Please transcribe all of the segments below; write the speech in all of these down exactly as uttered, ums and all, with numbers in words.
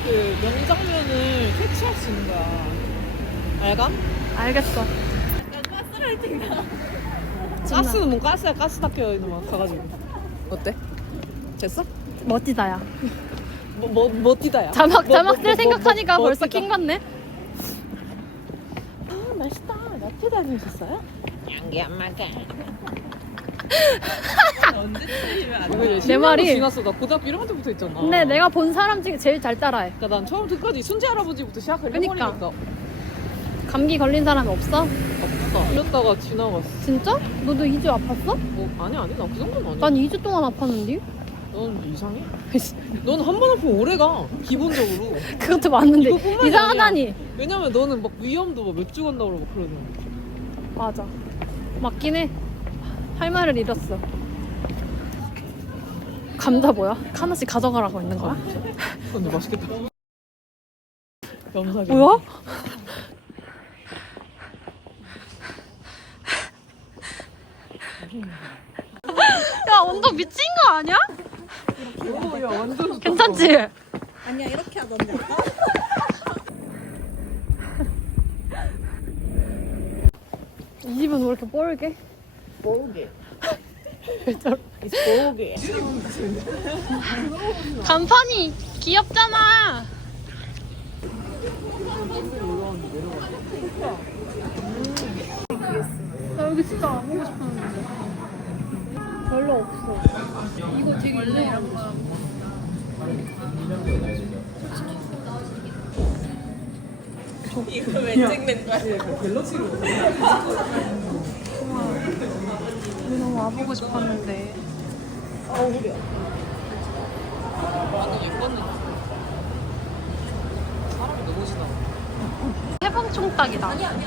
그 명장면을 캐치할 수 있는 거야. 알감? 알겠어. 가스라이팅이다. 가스는 뭐 가스야. 가스 닦여 이놈아. 가가지고. 어때? 됐어? 멋지다야. 뭐, 뭐, 뭐 뛰다야? 자막 뭐, 자막 뭐, 쓸 뭐, 생각하니까 뭐, 뭐 벌써 뛰다. 킹 받네. 아 맛있다. 야채 다니셨어요? 양념 먹어. 내 말이- 지났어. 나 고등학교 일 학년 때부터 있잖아. 근데 내가 본 사람 중에 제일 잘 따라해. 그러니까 난 처음부터 끝까지 순재 할아버지부터 시작을 그니까. 해버리니까. 감기 걸린 사람이 없어? 없다. 이랬다가 지나갔어. 진짜? 너도 이 주 아팠어? 뭐 아니 아니 나 그 정도는 아니야. 난 이 주 동안 아팠는데? 넌 이상해? 넌 한 번 아프면 오래가 기본적으로. 그것도 맞는데 그거뿐만이 이상하다니. 아니야. 왜냐면 너는 막 위험도 막 몇 주 간다고 그러고 막 그러잖아. 맞아. 맞긴 해. 할 말을 잃었어. 감자 뭐야? 하나씩 가져가라고 있는 거야? 근데 맛있겠다. 염사기. 뭐야? 야 언덕 미친 거 아니야? 오, 야 완전 괜찮지? 아니야 이렇게 하던데. 이 집은 왜 이렇게 뻘게? 뽀개. 왜 저러- 뽀개. 간판이 귀엽잖아. 나 여기 진짜 안 보고 싶었는데 별로 없어. 이거 되게 유명한 거야. 이거 왜 찍는 거야? 갤럭시로. 우리 너무 와보고 싶었는데. 아우 그래. 완전 예뻤는데. 사람이 너무 지나. 해방총딱이다.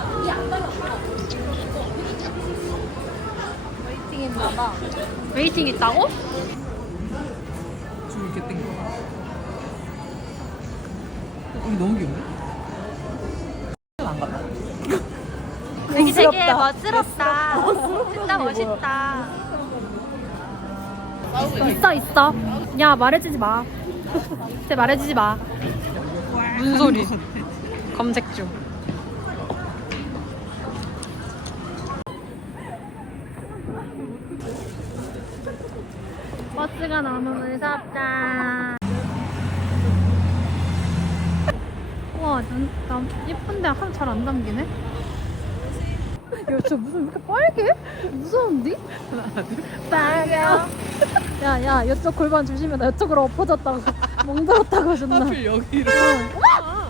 웨이팅 있나봐. 웨이팅 있다고? 줄 이렇게 땡겨. 어, 이거 너무 귀엽네. 안 갔다. 여기 되게 멋스럽다. 진짜 멋있다. 있어 있어. 야 말해주지 마. 진짜 말해주지 마. 무슨 소리? 검색 중. 버스가 너무 무섭다. 우와, 난, 난 예쁜데 한 잘 안 담기네? 야, 저 무슨 이렇게 빨개? 무서운데? 빨개. 야, 야, 이쪽 골반 조심해. 나 이쪽으로 엎어졌다고. 멍들었다고, 존나. 하필 여기를. 응. 아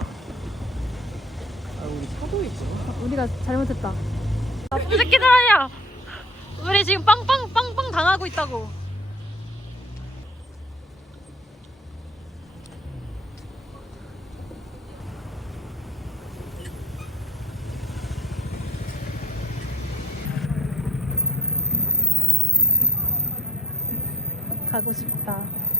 우리 차도 있어. 우리가 잘못했다. 이 새끼들 아니야! 우리 지금 빵빵, 빵빵 당하고 있다고. 가고 싶다.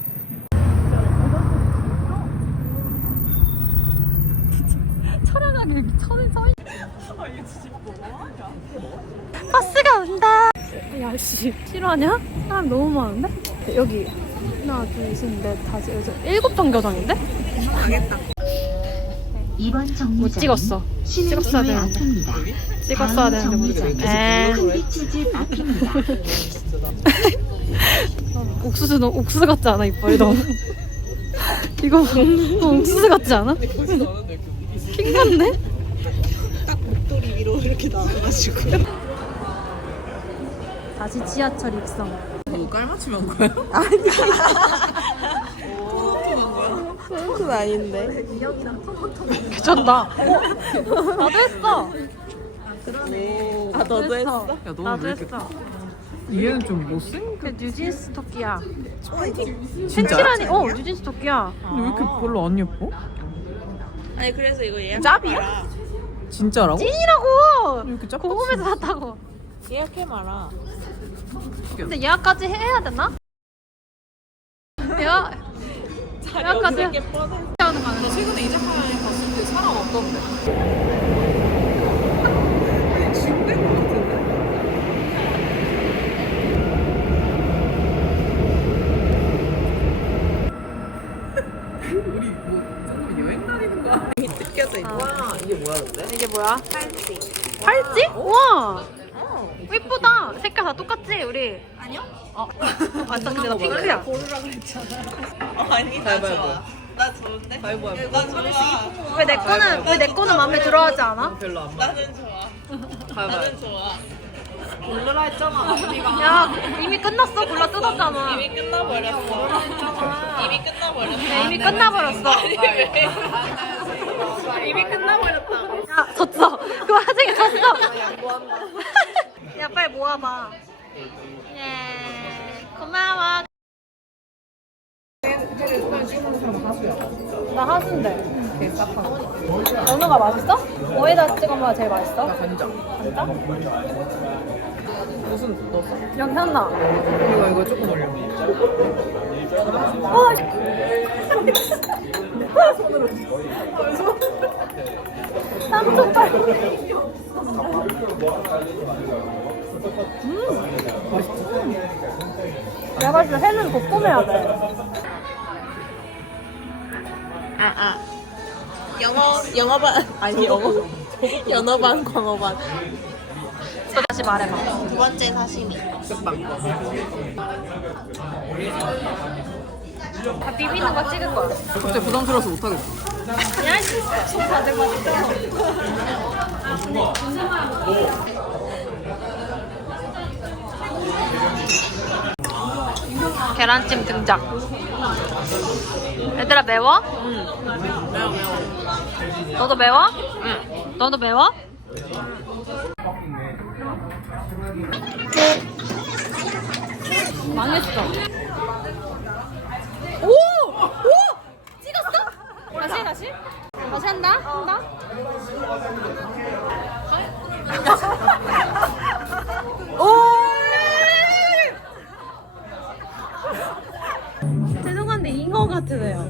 철학하게 여기 천에 서 있. 아 이게 진짜 뭐하냐? 버스가 온다. 야씨 싫어하냐? 사람 너무 많은데? 여기 하나 둘셋넷 다섯 여섯 일곱 정거장인데? 가겠다. 이번 못 정류장 찍었어. 찍었어야 되는데. 찍었어야 되는데 못 찍었어. 에 큰비치즈 앞입니다. 진짜 나. 옥수수 너 옥수수 같지 않아 이빨이 너무. 이거 어, 옥수수 같지 않아? 보지도 않았는데 이렇게 웃기지. 킹 같네? 딱 목도리 위로 이렇게 나와가지고. 다시 지하철 입성. 뭐 깔맞춤 한 거야? 그건 아닌데. 괜찮다. 나도 했어. 아 너도 했어? 야 너는 나도 왜 이렇게? 했어. 얘는 좀 못생. 그 뉴진스 토끼야. 진짜? 팬티라니? 어 뉴진스 토끼야. 근데 왜 이렇게 별로 안 예뻐? 아니 그래서 이거 예약. 짭이야? 진짜라고? 찐이라고. 왜 이렇게 짭같이 고금에서 샀다고. 예약해 마라. 근데 예약까지 해야 되나? 예약 예약까지 이렇게 뻔해. 하는 거 아니야? 나 최근에 이자카야에 갔을 때 사람 없던데. 지금 뺀거 같은데? 우리 뭐 짠 뭐야 근데? 이게 뭐야? 팔찌. 팔찌? 우와. 이쁘다. 색깔 다 똑같지 우리? 아니요. 어. 완전 근데 나 핑크야. 아니 나 좋아. 나 좋은데? 가위바위보. 나 좋아. 왜 내 거는 왜 내 거는 마음에 들어하지 않아? 별로 안 맞아. 나는 좋아. 가위바위보. 나는 좋아. 올려라 했잖아 언니가. 야 이미 끝났어. 골라 뜯었잖아. 이미 끝나버렸어. 이미 끝나버렸어. 야, 이미 끝나버렸어. 이미 끝나버렸다고. 야 졌어. 그 화장이 졌어. 야 빨리 모아봐. 예. 고마워. 나 하수인데. 연어가 맛있어? 뭐에다 찍어 먹어야 제일 맛있어? 간장. 간장? 무슨 넣었어? 영현아. 이거 이거 조금 올려. 삼촌 빨리. 음. 내가 봤을 때 회는 볶음해야 돼. 아, 아. 영어, 영어반, 아니, 영어. 연어반, 광어반. 또 다시 말해봐. 두 번째 사시미. 다 비비는 거 찍을 거야. 갑자기 부담스러워서 못하겠어. 아니 할 수 있어. 손 다들 맞죠? 계란찜 등장. 얘들아 매워? 응. 매워 매워. 너도 매워? 응. 너도 매워? 망했어. 오! 오! 찍었어? 다시 다시? 다시 한다? 한다? 오! 죄송한데 잉어 같으세요.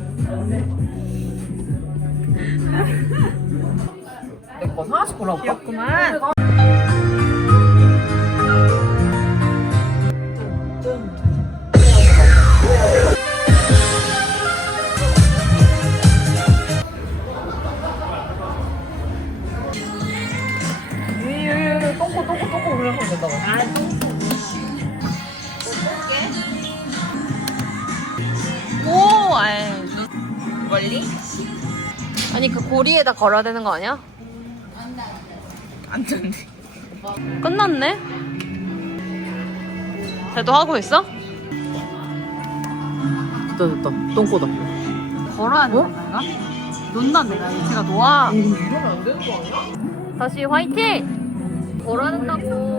내 거 하나씩 골라볼까? 귀엽구만. 위에 똥꼬 똥꼬 똥꼬 올려서 된다고. 오, 아이. 멀리? 아니 그 고리에다 걸어야 되는 거 아니야? 안 된대. 끝났네? 쟤도 하고 있어? 됐다 됐다. 똥꼬다. 걸어야 되는 건가? 논다 내가 얘 제가 놓아. 이러면 안 되는 거 아니야? 다시 화이팅! 걸어야 된다고.